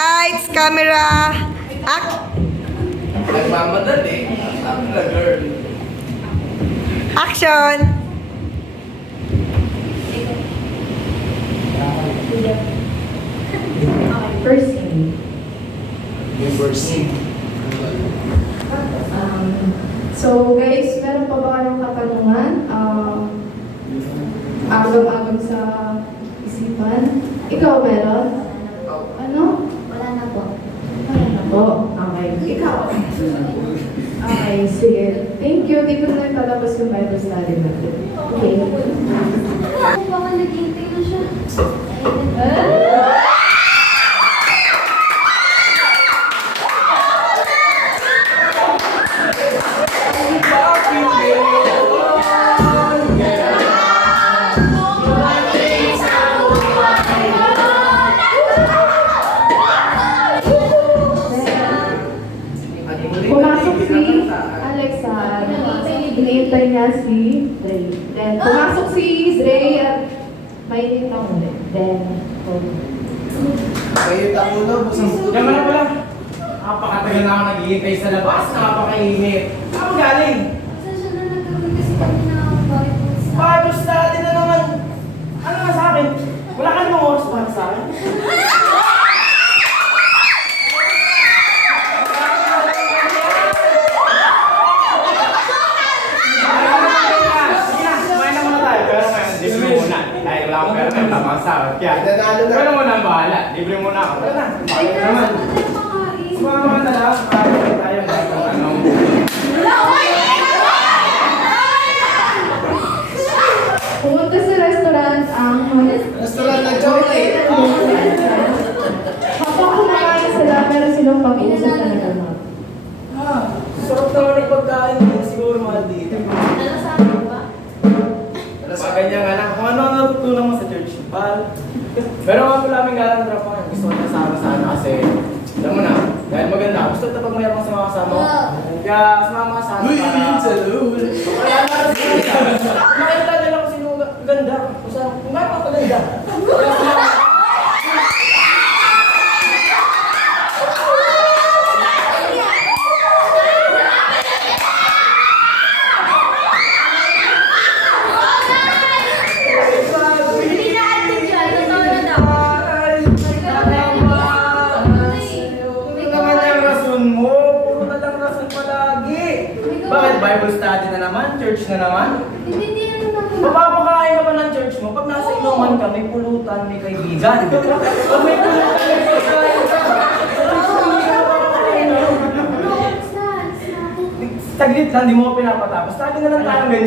Lights, camera, Nagmamadali. Ang girl. action! First scene. So guys, meron pa ba kayong katanungan? Agam-agam sa isipan? Ikaw meron? Ano? Wala na po. Wala na po. Okay. Ikaw? Okay, sige. Thank you. Dito na yung talabas yung Bible study natin. Okay. Baka nag-intay na siya. Pumasok si Alexa. Hinihintay niya si Dre. Then, pumasok si Dre at may hinihintay ulit. Then, Kayo tayo busang Yan mo na pala. Napakatagal na ako naghihintay sa labas. Napakainit. Saan galing? Pasensya na nagkaroon kasi kami na Bible study. Bible study na naman. Ano nga sa akin? Wala ka namang oras para sa akin. Sige na, kumain na muna tayo. Pero ngayon, libre muna. Dahil wala akong pera ngayon, tama sa akin. Kaya, Nanalo na. pero muna ang bahala. Libre muna ako. Tara na, Ay, kumain na kaya naman. sa tayo makain. Sumama ka na lang. Kaya tayo. Ano? pumunta sa restaurant ang Restaurant na chocolate. habang kumakain sila, meron silang pag-uusap na naman. Sarap naman yung pagkain mo. Siguro mahal dito. Ano sabi mo ba? Mga ganyan nga lang. Kung ano ang natutunan mo sa church, pal. Pero nga pala aming galang drop ko. Gusto ko nasama sana kasi, alam mo na, dahil maganda. Gusto ito pag mayroon sa mga kasama ko. Kaya sumama ka sana Uy, para... salud. Kaya nga rin makita nila kung sino ganda. Kung gaano ka ganda. Kaya sumama. Hindi na atin yan. Totoo na daw. Ano naman yung rason mo? Puro na lang rason palagi. Bakit Bible study na naman? Church na naman? Hindi ano naman. Mapapakain ka pa ng church mo? Pag nasa inuman ka, may pulutan, may kaibigan. Pag may pulutan, may kaibigan ka. Saglit lang, di mo pinapatapos. Lagi na lang tayo ganyan.